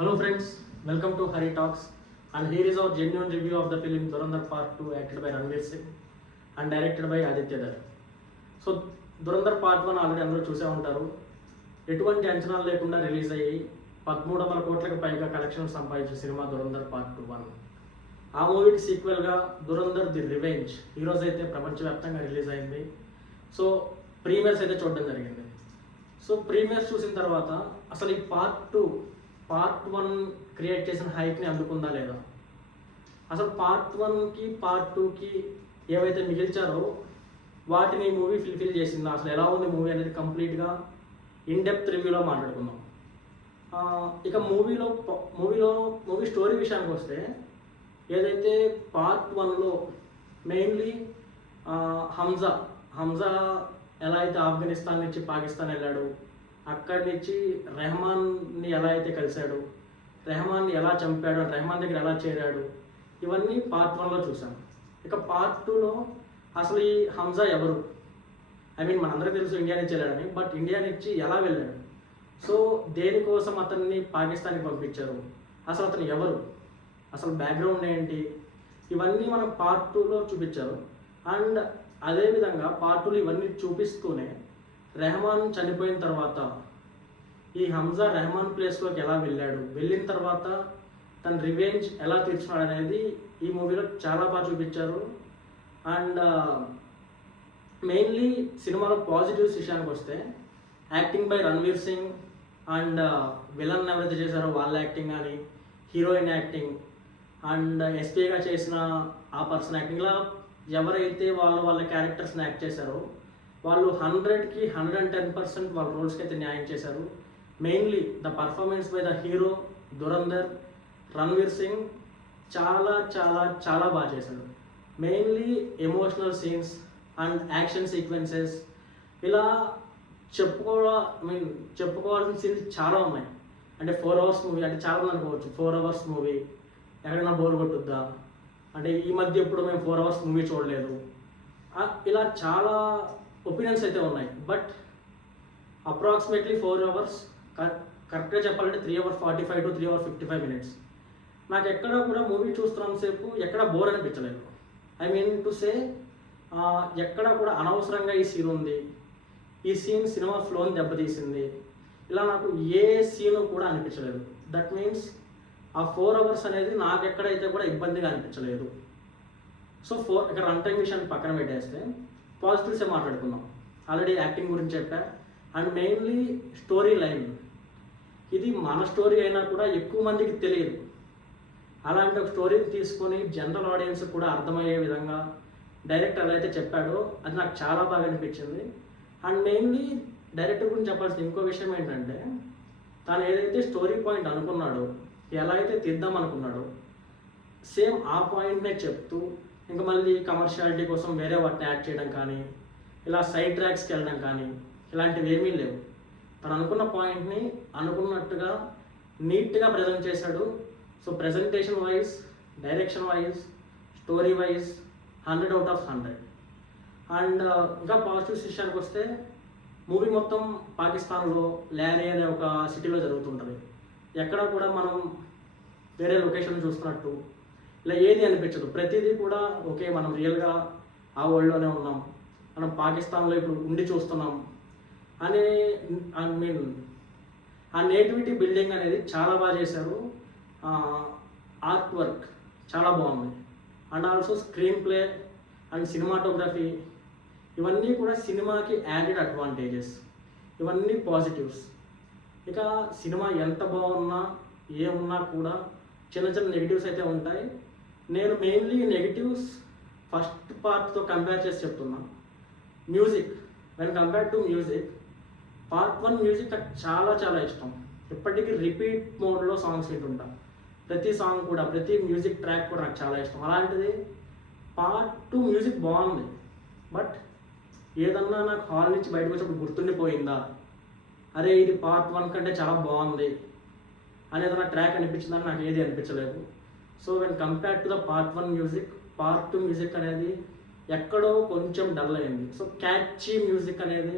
Hello friends, welcome to Hari Talks, and here is our genuine review of the film Dhurandhar Part 2 acted by Ranveer Singh and directed by Aditya Dar. So Dhurandhar part 1 already అందరూ చూసే ఉంటారు. ఎటువంటి అంచనాలు లేకుండా release అయ్యి 1300 కోట్లకు పైగా collection సంపాదించిన సినిమా ధురంధర్ పార్ట్ 1. ఆ మూవీకి సీక్వెల్గా ధురంధర్ ది రివెంజ్ ఈరోజు అయితే ప్రపంచవ్యాప్తంగా రిలీజ్ అయింది. సో ప్రీమియర్స్ అయితే చూడడం జరిగింది. సో ప్రీమియర్స్ చూసిన తర్వాత అసలు ఈ పార్ట్ 1 క్రియేట్ చేసిన హైప్ని అందుకుందా లేదా, అసలు పార్ట్ 1కి పార్ట్ 2కి ఏవైతే మిగిల్చారో వాటిని మూవీ ఫుల్ఫిల్ చేసిందా, అసలు ఎలా ఉంది మూవీ అనేది కంప్లీట్గా ఇన్ డెప్త్ రివ్యూలో మాట్లాడుకుందాం. ఇక మూవీ స్టోరీ విషయానికి వస్తే, ఏదైతే పార్ట్ 1లో మెయిన్లీ హంజా ఎలా అయితే ఆఫ్ఘనిస్తాన్ నుంచి పాకిస్తాన్ వెళ్ళాడు, అక్కడి నుంచి రెహమాన్ని ఎలా అయితే కలిశాడు, రెహమాన్ని ఎలా చంపాడు, రెహమాన్ దగ్గర ఎలా చేరాడు, ఇవన్నీ పార్ట్ 1లో చూసాం. ఇక పార్ట్ 2లో అసలు ఈ హంజా ఎవరు, మనందరికీ తెలుసు ఇండియా నుంచి వెళ్ళాడని, బట్ ఇండియా నుంచి ఎలా వెళ్ళాడు, సో దేనికోసం అతన్ని పాకిస్తాన్కి పంపించారు, అసలు అతను ఎవరు, అసలు బ్యాక్గ్రౌండ్ ఏంటి, ఇవన్నీ మనం పార్ట్ 2లో చూపించారు. అండ్ అదేవిధంగా పార్ట్ 2లో ఇవన్నీ చూపిస్తూనే రెహమాన్ చనిపోయిన తర్వాత ఈ హంజా రెహమాన్ ప్లేస్లోకి ఎలా వెళ్ళాడు, వెళ్ళిన తర్వాత తన రివెంజ్ ఎలా తీర్చున్నాడు అనేది ఈ మూవీలో చాలా బాగా చూపించారు. అండ్ మెయిన్లీ సినిమాలో పాజిటివ్స్ విషయానికి వస్తే, acting by Ranveer Singh and villain ఎవరైతే చేశారో వాళ్ళ యాక్టింగ్ కానీ, హీరోయిన్ యాక్టింగ్ అండ్ ఎస్పీగా చేసిన ఆ పర్సన్ యాక్టింగ్, ఇలా ఎవరైతే వాళ్ళ క్యారెక్టర్స్ని యాక్ట్ చేశారో వాళ్ళు 100కి 110% వాళ్ళ రోల్స్కి అయితే న్యాయం చేశారు. Mainly the performance by the hero Dhurandhar Ranveer Singh చాలా చాలా చాలా బాగా చేశాడు. Mainly emotional scenes and action sequences, ఇలా చెప్పుకోవాల్సిన సీన్స్ చాలా ఉన్నాయి. అంటే 4 అవర్స్ మూవీ అంటే చాలా మంది అనుకోవచ్చు, 4 అవర్స్ మూవీ ఎక్కడైనా బోర్ కొట్టుద్దా, అంటే ఈ మధ్య ఎప్పుడు మేము 4 అవర్స్ మూవీ చూడలేదు, ఇలా చాలా ఒపీనియన్స్ అయితే ఉన్నాయి. బట్ అప్రాక్సిమేట్లీ 4 అవర్స్, కరెక్ట్గా చెప్పాలంటే 3 hours 45 to 3 hours 55 నాకు ఎక్కడ కూడా మూవీ చూస్తున్నంతసేపు ఎక్కడ బోర్ అనిపించలేదు. టు సే ఎక్కడ కూడా అనవసరంగా ఈ సీన్ ఉంది, ఈ సీన్ సినిమా ఫ్లోని దెబ్బతీసింది, ఇలా నాకు ఏ సీను కూడా అనిపించలేదు. దట్ మీన్స్ ఆ 4 hours అనేది నాకు ఎక్కడైతే కూడా ఇబ్బందిగా అనిపించలేదు. సో ఇక్కడ రన్ టైం విషయాన్ని పక్కన పెట్టేస్తే పాజిటివ్సే మాట్లాడుకుందాం. ఆల్రెడీ యాక్టింగ్ గురించి చెప్పా. అండ్ మెయిన్లీ స్టోరీ లైన్, ఇది మన స్టోరీ అయినా కూడా ఎక్కువ మందికి తెలియదు. అలాంటి ఒక స్టోరీని తీసుకొని జనరల్ ఆడియన్స్ కూడా అర్థమయ్యే విధంగా డైరెక్టర్ ఎలా అయితే చెప్పాడో అది నాకు చాలా బాగా అనిపించింది. అండ్ మెయిన్లీ డైరెక్టర్ గురించి చెప్పాల్సిన ఇంకో విషయం ఏంటంటే, తను ఏదైతే స్టోరీ పాయింట్ అనుకున్నాడో, ఎలా అయితే తీద్దాం అనుకున్నాడో సేమ్ ఆ పాయింట్నే చెప్తూ ఇంకా మళ్ళీ కమర్షియాలిటీ కోసం వేరే వాటిని యాడ్ చేయడం కానీ, ఇలా సైడ్ ట్రాక్స్కి వెళ్ళడం కానీ ఇలాంటివి ఏమీ లేవు. తను అనుకున్న పాయింట్ని అనుకున్నట్టుగా నీట్గా ప్రజెంట్ చేశాడు. So presentation wise, direction wise, story wise 100 out of 100. And ఇంకా పాజిటివ్స్ విషయానికి వస్తే, మూవీ మొత్తం పాకిస్తాన్లో లారీ అనే ఒక సిటీలో జరుగుతుంటుంది. ఎక్కడ కూడా మనం వేరే లొకేషన్ చూస్తున్నట్టు ఇలా ఏది అనిపించదు. ప్రతిదీ కూడా ఓకే, మనం రియల్గా ఆ వరల్డ్లోనే ఉన్నాం, మనం పాకిస్తాన్లో ఇప్పుడు ఉండి చూస్తున్నాం అనే ఆ నేటివిటీ బిల్డింగ్ అనేది చాలా బాగా చేశారు. ఆర్ట్ వర్క్ చాలా బాగుంది. And also screen play and cinematography, ఇవన్నీ కూడా సినిమాకి యాడెడ్ అడ్వాంటేజెస్, ఇవన్నీ పాజిటివ్స్. ఇక సినిమా ఎంత బాగున్నా ఏమున్నా కూడా చిన్న చిన్న నెగిటివ్స్ అయితే ఉంటాయి. నేను మెయిన్లీ నెగిటివ్స్ ఫస్ట్ పార్ట్తో కంపేర్ చేసి చెప్తున్నా. Music, when compare to music, part 1 music నాకు చాలా చాలా ఇష్టం. ఇప్పటికీ రిపీట్ మోడ్లో సాంగ్స్ వింటుంటా. ప్రతి సాంగ్ కూడా, ప్రతి మ్యూజిక్ ట్రాక్ కూడా నాకు చాలా ఇష్టం. అలాంటిది పార్ట్ 2 మ్యూజిక్ బాగుంది, బట్ ఏదన్నా నాకు హాల్ నుంచి బయటకు వచ్చినప్పుడు గుర్తుండిపోయిందా, అరే ఇది పార్ట్ 1 కంటే చాలా బాగుంది అనేది నా ట్రాక్ అనిపించిందని నాకు ఏది అనిపించలేదు. So when compare to the part 1 music, part 2 music అనేది ఎక్కడో కొంచెం డల్ అయింది. సో క్యాచీ మ్యూజిక్ అనేది,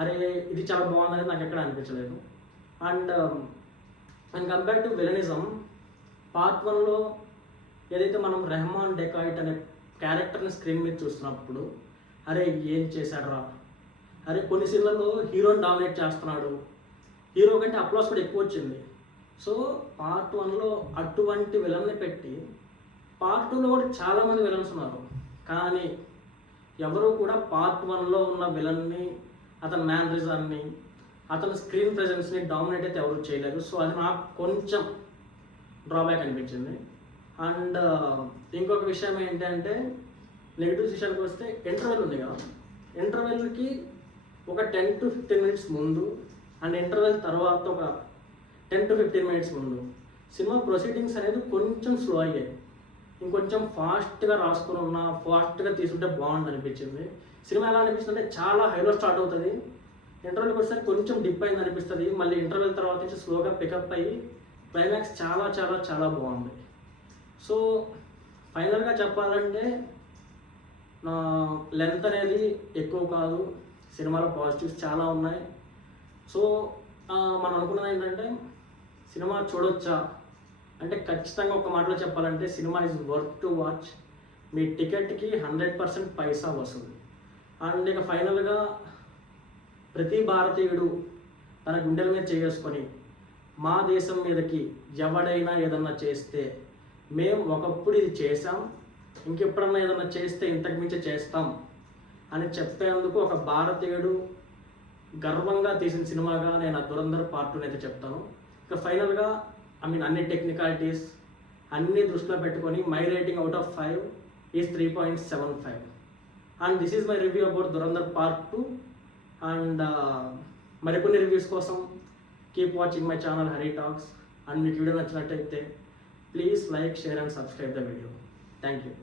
అరే ఇది చాలా బాగుంది అనేది నాకు ఎక్కడ అనిపించలేదు. And and compare to villainism, part 1లో ఏదైతే మనం రెహమాన్ డెకాయిట్ అనే క్యారెక్టర్ని స్క్రీన్ మీద చూస్తున్నప్పుడు అరే ఏం చేశాడు, అరే కొన్ని సీన్లలో హీరోని డామినేట్ చేస్తున్నాడు, హీరో కంటే అప్లాస్ కూడా ఎక్కువ వచ్చింది. సో పార్ట్ 1లో అటువంటి విలన్ని పెట్టి పార్ట్ 2లో కూడా చాలామంది విలన్స్ ఉన్నారు, కానీ ఎవరు కూడా పార్ట్ 1లో ఉన్న విలన్ని, అతని మ్యానరిజాన్ని, అతని స్క్రీన్ ప్రెజెన్స్ని డామినేట్ అయితే ఎవరు చేయలేదు. సో అది నాకు కొంచెం డ్రాబ్యాక్ అనిపించింది. అండ్ ఇంకొక విషయం ఏంటంటే నెగిటివ్ విషయానికి వస్తే ఇంటర్వెల్ ఉంది కదా, ఇంటర్వెల్కి ఒక 10 to 15 minutes ముందు అండ్ ఇంటర్వెల్ తర్వాత ఒక 10 to 15 minutes ముందు సినిమా ప్రొసీడింగ్స్ అనేది కొంచెం స్లో అయ్యాయి. ఇంకొంచెం ఫాస్ట్గా రాసుకుని ఉన్న, ఫాస్ట్గా తీసుకుంటే బాగుంది అనిపించింది. సినిమా ఎలా అనిపిస్తుంది అంటే చాలా హైలో స్టార్ట్ అవుతుంది, ఇంటర్వెల్కి వచ్చేసరికి కొంచెం డిప్ అయింది అనిపిస్తుంది, మళ్ళీ ఇంటర్వెల్ తర్వాత నుంచి స్లోగా పికప్ అయ్యి క్లైమాక్స్ చాలా చాలా చాలా బాగుంది. సో ఫైనల్గా చెప్పాలంటే నా లెంత్ అనేది ఎక్కువ కాదు, సినిమాలో పాజిటివ్స్ చాలా ఉన్నాయి. సో మనం అనుకున్నది ఏంటంటే సినిమా చూడొచ్చా అంటే ఖచ్చితంగా ఒక మాటలో చెప్పాలంటే cinema is worth to watch. మీ టికెట్కి 100% పైసా వస్తుంది. అండ్ ఇక ఫైనల్గా ప్రతి భారతీయుడు తన గుండెల మీద చేసుకొని మా దేశం మీదకి ఎవడైనా ఏదన్నా చేస్తే మేము ఒకప్పుడు ఇది చేసాం, ఇంకెప్పుడన్నా ఏదన్నా చేస్తే ఇంతకు మించి చేస్తాం అని చెప్పేందుకు ఒక భారతీయుడు గర్వంగా తీసిన సినిమాగా నేను ఆ దురంధర్ పార్ట్ 2 అయితే చెప్తాను. ఇక ఫైనల్గా అన్ని టెక్నికాలిటీస్ అన్నీ దృష్టిలో పెట్టుకొని my rating out of 5 is 3.75. And this is my review about Dhurandhar part 2. And మరికొన్ని రివ్యూస్ కోసం keep watching my channel Hari talks. And మీకు వీడియో నచ్చినట్టయితే please like, share and subscribe the video. Thank you.